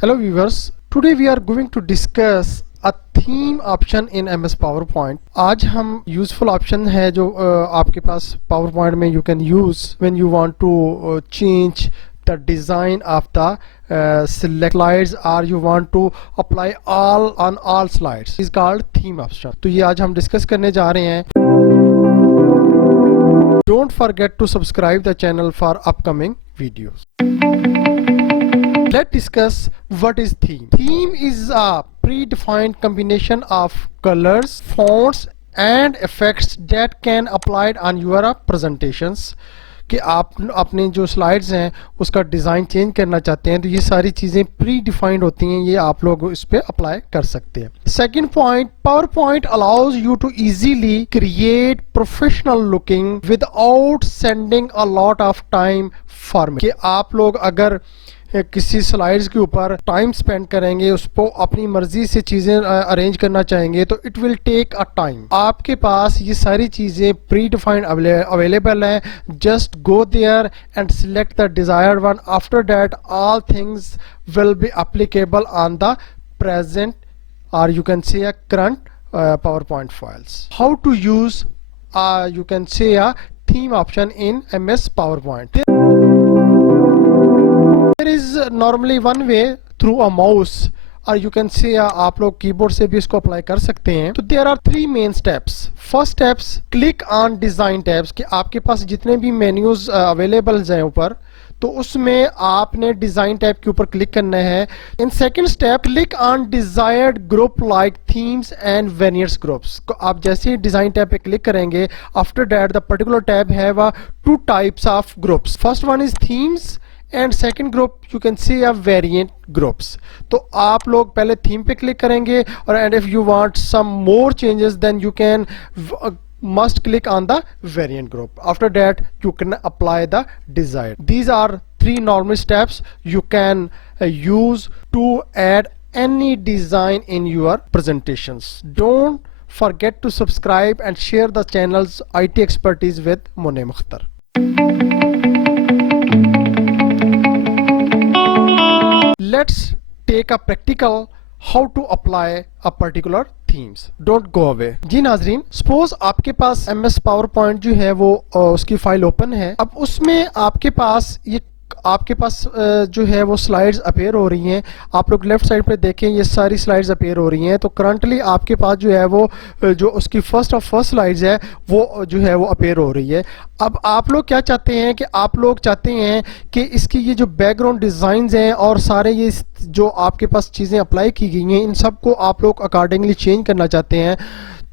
Hello viewers, today we are going to discuss a theme option in MS PowerPoint. आज हम useful option है जो आपके पास PowerPoint में you can use when you want to change the design of the select slides or you want to apply all on all slides. Is called theme option. तो ये आज हम discuss करने जा रहे हैं. Don't forget to subscribe the channel for upcoming videos. Let's discuss what is theme. Theme is a predefined combination of colors, fonts and effects that can applied on your presentations. कि आप अपने जो slides हैं उसका design change करना चाहते हैं तो ये सारी चीज़ें प्री डिफाइंड होती हैं, ये आप लोग इस पे अप्लाई कर सकते हैं. Second point, power point allows you to easily create professional looking without sending a lot of time for me. कि आप लोग अगर किसी स्लाइड्स के ऊपर टाइम स्पेंड करेंगे, उसको अपनी मर्जी से चीज़ें अरेंज करना चाहेंगे तो it will take a time. आपके पास ये सारी चीज़ें प्री डिफाइंड अवेलेबल हैं. Just go there and select the desired one. After that all things will be applicable on the present और you can say current PowerPoint files. How to use you can say a theme option in MS PowerPoint. There is normally one way through a mouse or you can say आप लोग keyboard से भी इसको apply कर सकते हैं. तो there are three main steps. First steps, click on design tabs. कि आपके पास जितने भी मेन्यूज अवेलेबल हैं ऊपर तो उसमें आपने डिजाइन टैब के ऊपर क्लिक करना है. In second step, click on desired group like themes and variants groups. आप जैसे ही डिजाइन टैब पे क्लिक करेंगे, after that the particular tab have two types of groups. First one is themes and second group you can see a variant groups. तो आप लोग पहले theme पे क्लिक करेंगे और and if you want some more changes then you can must click on the variant group. After that you can apply the desired. These are three normal steps you can use to add any design in your presentations. Don't forget to subscribe and share the channel's IT expertise with Mone Mukhtar. Let's take a practical how to apply a particular themes. Don't go away. जी नाजरीन, suppose आपके पास MS PowerPoint जो है वो उसकी file open है. अब उसमें आपके पास जो है वो स्लाइड्स अपेयर हो रही हैं. आप लोग लेफ्ट साइड पे देखें, ये सारी स्लाइड्स अपेयर हो रही हैं. तो करंटली आपके पास जो है वो जो उसकी फर्स्ट स्लाइड्स है वो जो है वो अपेयर हो रही है. अब आप लोग क्या चाहते हैं कि आप लोग चाहते हैं कि इसकी ये जो बैकग्राउंड डिज़ाइंस हैं और सारे ये जो आपके पास चीज़ें अप्लाई की गई हैं इन सब को आप लोग अकॉर्डिंगली चेंज करना चाहते हैं.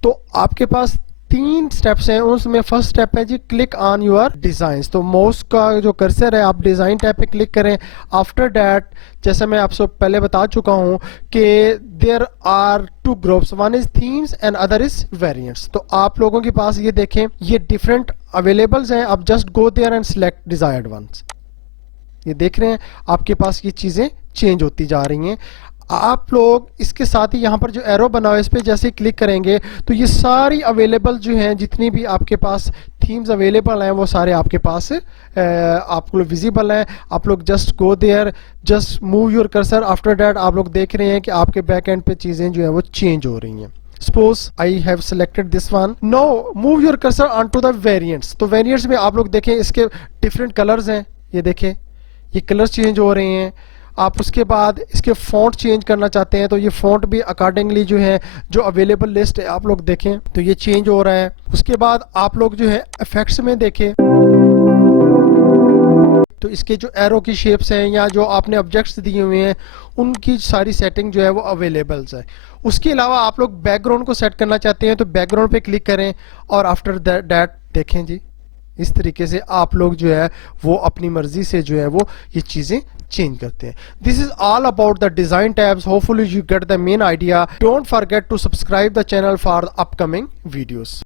तो आपके पास तीन स्टेप्स हैं. उसमें फर्स्ट स्टेप है जी क्लिक ऑन योर डिजाइन्स. तो माउस का जो कर्सर है आप डिजाइन टैब पे क्लिक करें. आफ्टर दैट जैसे मैं आपसे पहले बता चुका हूं कि there are two groups, one is themes and other is variants. तो आप लोगों के पास ये देखें ये डिफरेंट अवेलेबल्स हैं. आप just go there and select desired ones. ये देख रहे हैं आपके पास ये चीजें चेंज होती जा रही हैं. आप लोग इसके साथ ही यहाँ पर जो एरो बना हुआ है इस पर जैसे ही क्लिक करेंगे तो ये सारी अवेलेबल जो हैं जितनी भी आपके पास थीम्स अवेलेबल हैं वो सारे आपके पास आपको विजिबल हैं. आप लोग just go there, just move your cursor. After that आप लोग देख रहे हैं कि आपके बैक एंड पे चीज़ें जो है वो चेंज हो रही हैं. Suppose I have selected this one. Now move your cursor onto the variants. तो वेरिएंट्स में आप लोग देखें इसके डिफरेंट कलर्स हैं. ये देखें ये कलर्स चेंज हो रहे हैं. आप उसके बाद इसके फॉन्ट चेंज करना चाहते हैं तो ये फॉन्ट भी अकॉर्डिंगली जो है जो अवेलेबल लिस्ट है आप लोग देखें तो ये चेंज हो रहा है. उसके बाद आप लोग जो है इफेक्ट्स में देखें तो इसके जो एरो की शेप्स हैं या जो आपने ऑब्जेक्ट्स दिए हुए हैं उनकी सारी सेटिंग जो है वो अवेलेबल्स है. उसके अलावा आप लोग बैकग्राउंड को सेट करना चाहते हैं तो बैकग्राउंड पे क्लिक करें और आफ्टर दैट देखें जी इस तरीके से आप लोग जो है वो अपनी मर्जी से जो है वो ये चीज़ें चेंज करते हैं. This is all about the design tabs. Hopefully you get the main idea. Don't forget to subscribe the channel for the upcoming videos.